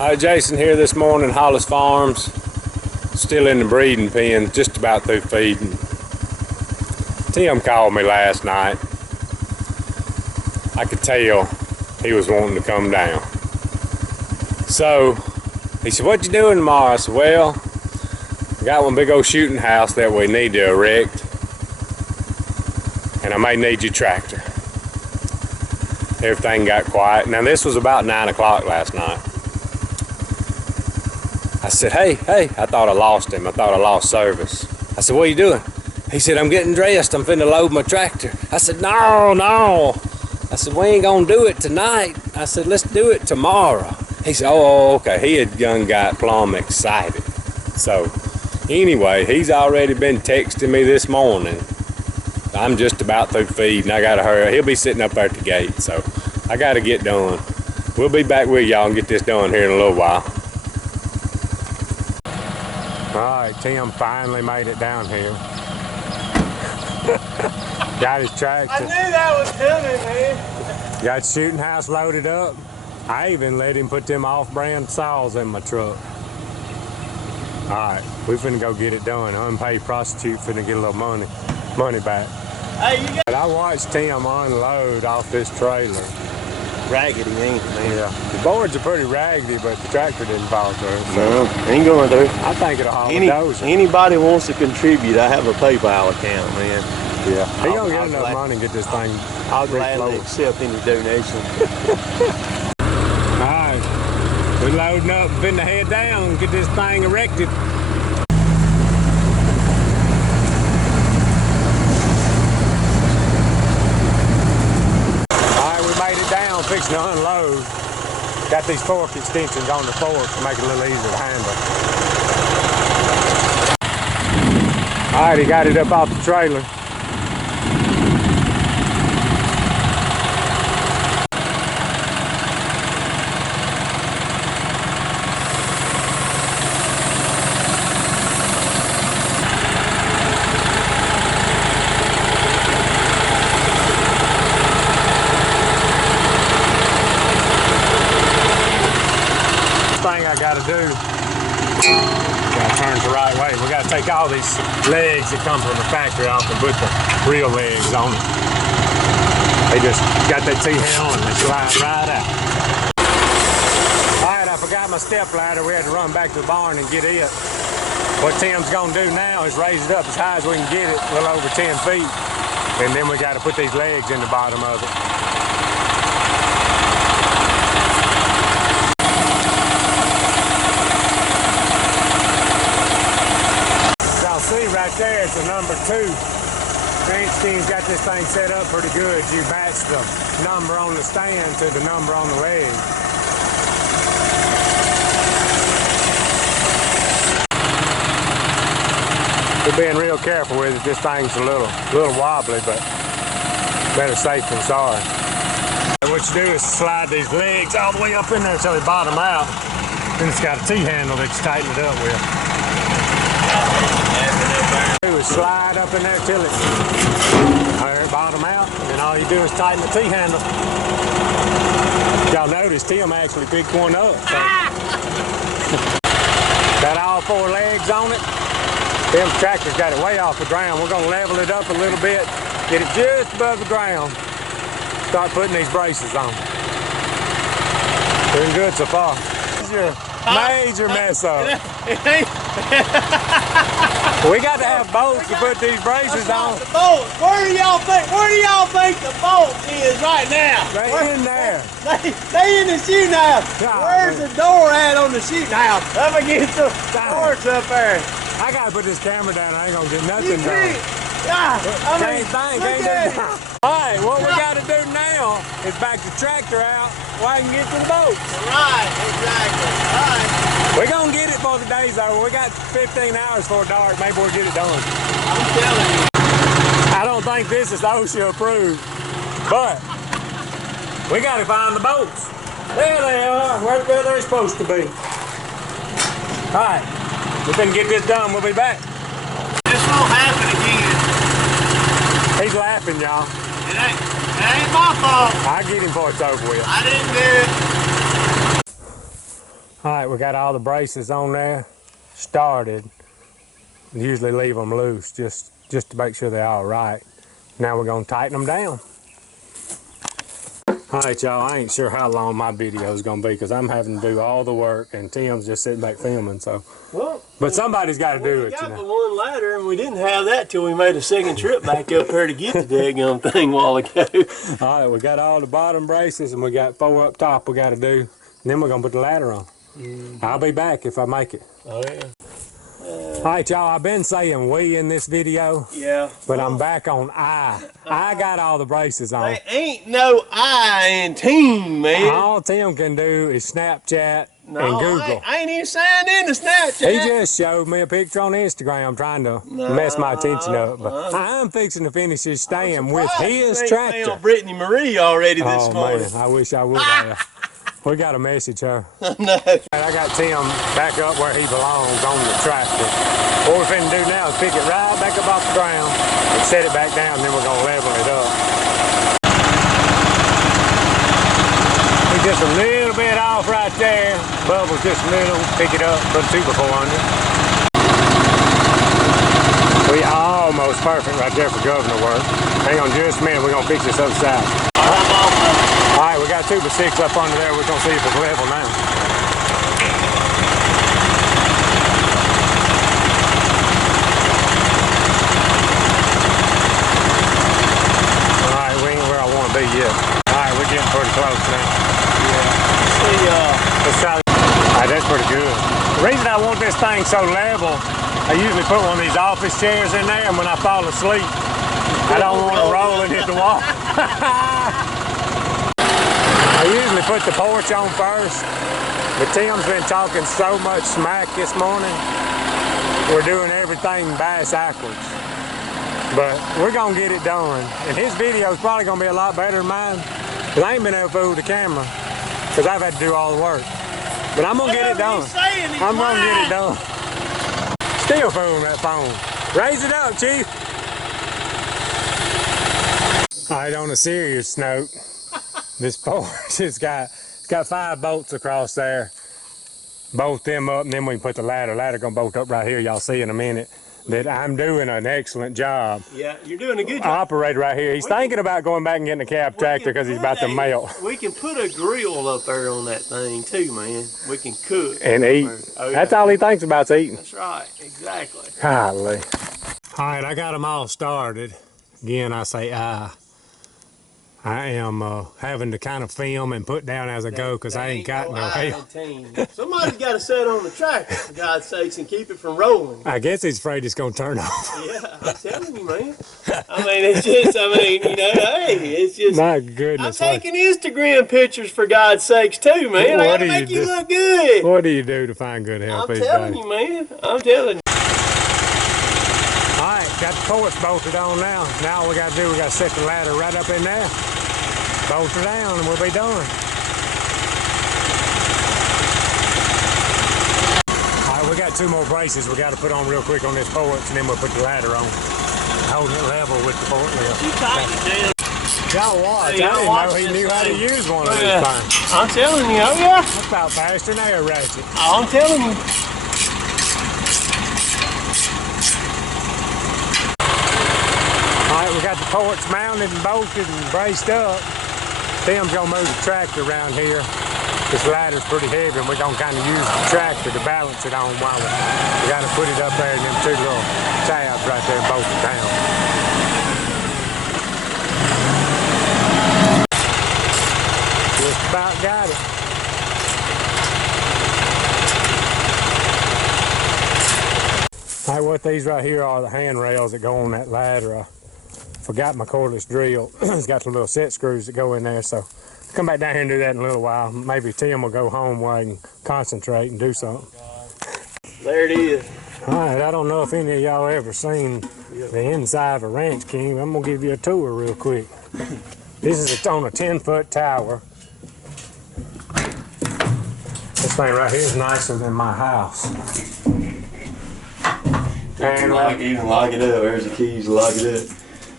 Hi, Jason here this morning, Hollis Farms. Still in the breeding pen, just about through feeding. Tim called me last night. I could tell he was wanting to come down. So he said, "What you doing tomorrow?" I said, "Well, I got one big old shooting house that we need to erect, and I may need your tractor." Everything got quiet. Now this was about 9 o'clock last night. I said, hey, I thought I lost him. I thought I lost service. I said, "What are you doing?" He said, "I'm getting dressed. I'm finna load my tractor." I said, No. I said, "We ain't gonna do it tonight." I said, "Let's do it tomorrow." He said, "Oh, okay." He had young got plumb excited. So anyway, he's already been texting me this morning. I'm just about through feeding. I gotta hurry. He'll be sitting up there at the gate, so I gotta get done. We'll be back with y'all and get this done here in a little while. Alright, Tim finally made it down here. Got his tractor. I knew that was coming, man. Got the shooting house loaded up. I even let him put them off-brand saws in my truck. Alright, we finna go get it done. Unpaid prostitute finna get a little money back. Hey, you got. But I watched Tim unload off this trailer. Raggedy, ain't it, man? Yeah, the boards are pretty raggedy, but the tractor didn't fall through. So No, ain't going through. I think it'll haul a dozer. Anybody wants to contribute, I have a PayPal account, man. Yeah, he gonna get enough money and get this thing. I'll gladly accept any donation. Alright, we're loading up, finna head down and get this thing erected. Alright, we made it down, fixing to unload. Got these fork extensions on the fork to make it a little easier to handle. Alright, he got it up off the trailer. Thing I gotta do, gotta turn it the right way. We gotta take all these legs that come from the factory off and put the real legs on it. They just got that T-handle and they slide right out. Alright, I forgot my step ladder. We had to run back to the barn and get it. What Tim's gonna do now is raise it up as high as we can get it, a little over 10 feet. And then we gotta put these legs in the bottom of it. See right there, it's a number 2. Ranch team's got this thing set up pretty good. You match the number on the stand to the number on the leg. We're being real careful with it. This thing's a little wobbly, but better safe than sorry. What you do is slide these legs all the way up in there until they bottom out. Then it's got a T-handle that you tighten it up with. Slide up in there till it bottom out, and all you do is tighten the T-handle. Y'all notice Tim actually picked one up. So. Got all 4 legs on it. Tim's tractor's got it way off the ground. We're gonna level it up a little bit, get it just above the ground. Start putting these braces on. Doing good so far. Major mess up. We got to have bolts to put these braces on. The bolt. Where do y'all think the bolt is right now? Right in there. They in the shooting house. God, where's the door at on the shooting house? Up against the porch up there. I gotta put this camera down. I ain't gonna get nothing done. Alright, what we gotta do now is back the tractor out so I can get to the boat. Right, exactly. Alright. We're gonna get it before the day's over. We got 15 hours before dark. Maybe we'll get it done. I'm telling you. I don't think this is OSHA approved, but we gotta find the boats. There they are, where they're supposed to be. Alright, we can get this done. We'll be back. This won't happen again. He's laughing, y'all. It ain't my fault. I'll get him before it's over with. I didn't do it. All right, we got all the braces on there, started. Usually leave them loose just to make sure they're all right. Now we're gonna tighten them down. All right, y'all, I ain't sure how long my video is gonna be because I'm having to do all the work and Tim's just sitting back filming, so. Well, but somebody's got to do it, we got you know. the one ladder, and we didn't have that till we made a second trip back up here to get the daggum thing a while ago. All right, we got all the bottom braces and we got 4 up top we got to do. And then we're gonna put the ladder on. I'll be back if I make it. Oh yeah. All right, y'all, I've been saying we in this video. Yeah. But I'm back on I. I got all the braces on. There ain't no I in team, man. All Tim can do is Snapchat and Google. I ain't even signed in to Snapchat. He just showed me a picture on Instagram trying to mess my attention up. But I'm fixing to finish his stand with his tractor. Brittany Marie already this morning. Man, I wish I would have. We got a message, huh? No. I got Tim back up where he belongs on the tractor. What we're finna do now is pick it right back up off the ground and set it back down, and then we're gonna level it up. We're just a little bit off right there. Bubbles just a little. Pick it up, put a 2x4 under. We almost perfect right there for governor work. Hang on just a minute, we're gonna fix this other side. All right, we got 2x6 up under there. We're gonna see if it's level now. All right, we ain't where I want to be yet. All right, we're getting pretty close now. Yeah. Let's try. All right, that's pretty good. The reason I want this thing so level, I usually put one of these office chairs in there, and when I fall asleep, I don't want to roll and hit the wall. I usually put the porch on first, but Tim's been talking so much smack this morning, we're doing everything backwards. But we're gonna get it done. And his video is probably gonna be a lot better than mine, because I ain't been able to fool the camera, because I've had to do all the work. But I'm gonna get it done. I'm gonna get it done. Still fooling that phone. Raise it up, Chief. All right, on a serious note, this porch has got 5 bolts across there. Bolt them up, and then we can put the ladder. Ladder gonna bolt up right here. Y'all see in a minute that I'm doing an excellent job. Yeah, you're doing a good job. Operator right here. He's thinking about going back and getting a cab tractor because he's about to melt. We can put a grill up there on that thing too, man. We can cook and eat. Oh, yeah. That's all he thinks about is eating. That's right, exactly. Golly. All right, I got them all started. Again, I say I am having to kind of film and put down as I go because I ain't got no help. Somebody's got to set on the tractor, for God's sakes, and keep it from rolling. I guess he's afraid it's going to turn off. Yeah, I'm telling you, man. I mean, it's just, hey, it's just. My goodness. I'm taking Instagram pictures, for God's sakes, too, man. I got to make you look good. What do you do to find good help? I'm telling you, man. I'm telling you. All right, got the porch bolted on now. Now all we got to do, we got to set the ladder right up in there. Bolt her down and we'll be done. All right, we got 2 more braces we got to put on real quick on this porch, and then we'll put the ladder on. Holding it level with the forklift. You tighten it down. Y'all watch. I didn't know he knew how to use one of these things. I'm telling you, oh yeah. That's about faster than air ratchet. I'm telling you. All right, we got the porch mounted and bolted and braced up. Tim's gonna move the tractor around here. This ladder's pretty heavy, and we're gonna kind of use the tractor to balance it on while we gotta put it up there in them 2 little tabs right there and bolt it down. Just about got it. All right, what these right here are the handrails that go on that ladder. I forgot my cordless drill. It's got the little set screws that go in there, so I'll come back down here and do that in a little while. Maybe Tim will go home where I can concentrate and do something. There it is. All right, I don't know if any of y'all ever seen the inside of a ranch king. I'm gonna give you a tour real quick. This is on a 10-foot tower. This thing right here is nicer than my house. And You can lock it up. There's the keys to lock it up.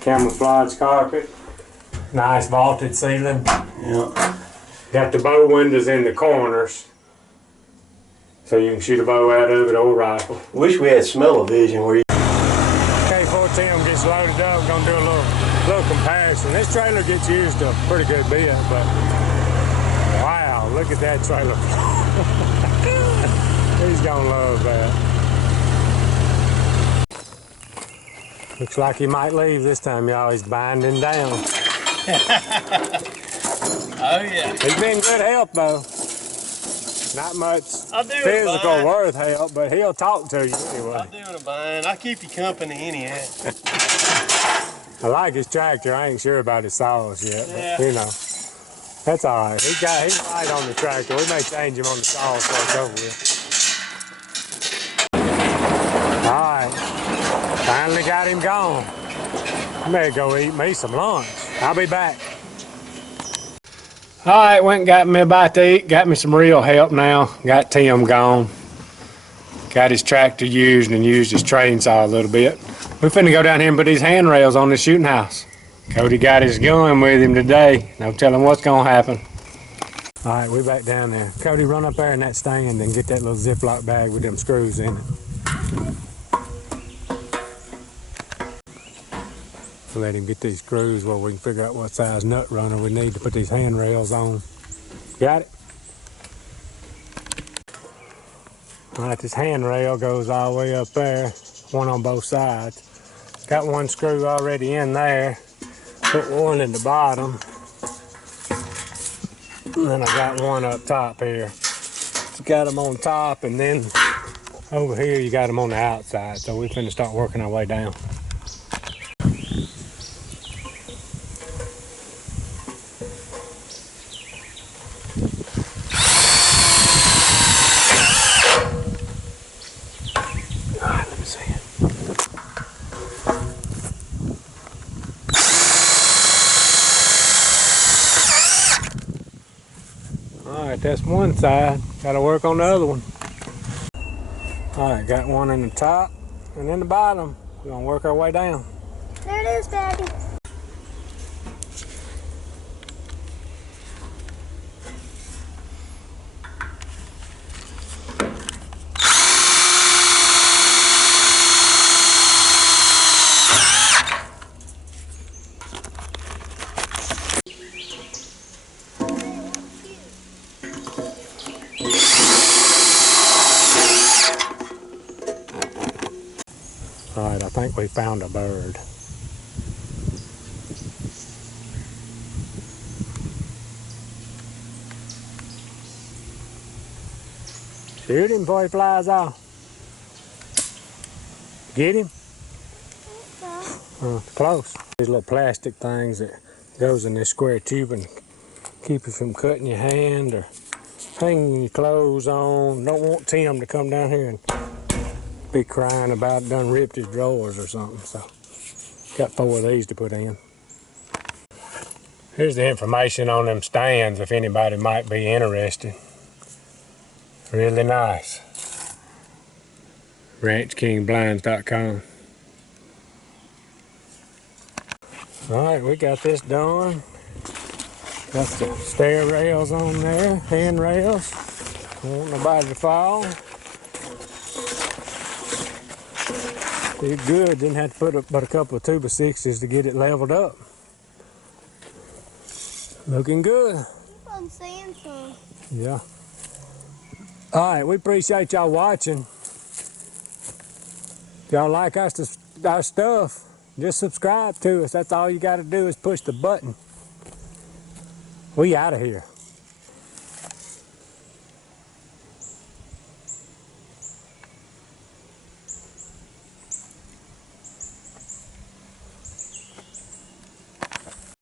Camouflage carpet. Nice vaulted ceiling. Yeah. Got the bow windows in the corners. So you can shoot a bow out of it or a rifle. Wish we had smell-o-vision where you... K410 gets loaded up. Gonna do a little comparison. This trailer gets used a pretty good bit, but wow, look at that trailer. He's gonna love that. Looks like he might leave this time, y'all. He's binding down. Oh yeah. He's been good help though. Not much physical worth help, but he'll talk to you anyway. I'm doing a bind. I keep you company anyhow. I like his tractor. I ain't sure about his saws yet, Yeah. but you know, that's all right. He's right on the tractor. We may change him on the saws before it's over with. All right, finally got him gone. I may go eat me some lunch. I'll be back. All right, went and got me a bite to eat. Got me some real help now. Got Tim gone. Got his tractor used and used his chainsaw a little bit. We finna go down here and put these handrails on the shooting house. Cody got his gun with him today. No telling what's gonna happen. All right, we back down there. Cody, run up there in that stand and get that little Ziploc bag with them screws in it. Let him get these screws where we can figure out what size nut runner we need to put these handrails on. Got it? All right, this handrail goes all the way up there, one on both sides. Got one screw already in there. Put one in the bottom. And then I got one up top here. Got them on top, and then over here you got them on the outside. So we're finna start working our way down. That's one side. Got to work on the other one. All right, got one in the top and in the bottom. We're gonna work our way down. There it is, Daddy. All right, I think we found a bird. Shoot him before he flies off. Get him? Close. These little plastic things that goes in this square tube and keep you from cutting your hand or hanging your clothes on. Don't want Tim to come down here and be crying about done ripped his drawers or something. So got 4 of these to put in. Here's the information on them stands if anybody might be interested. Really nice. RanchKingBlinds.com. All right, we got this done. Got the stair rails on there, handrails. Don't want nobody to fall. Did good, didn't have to put up but a couple of 2x6s to get it leveled up. Looking good. I'm seeing some. Yeah. All right, we appreciate y'all watching. If y'all like our stuff, just subscribe to us. That's all you got to do is push the button. We out of here.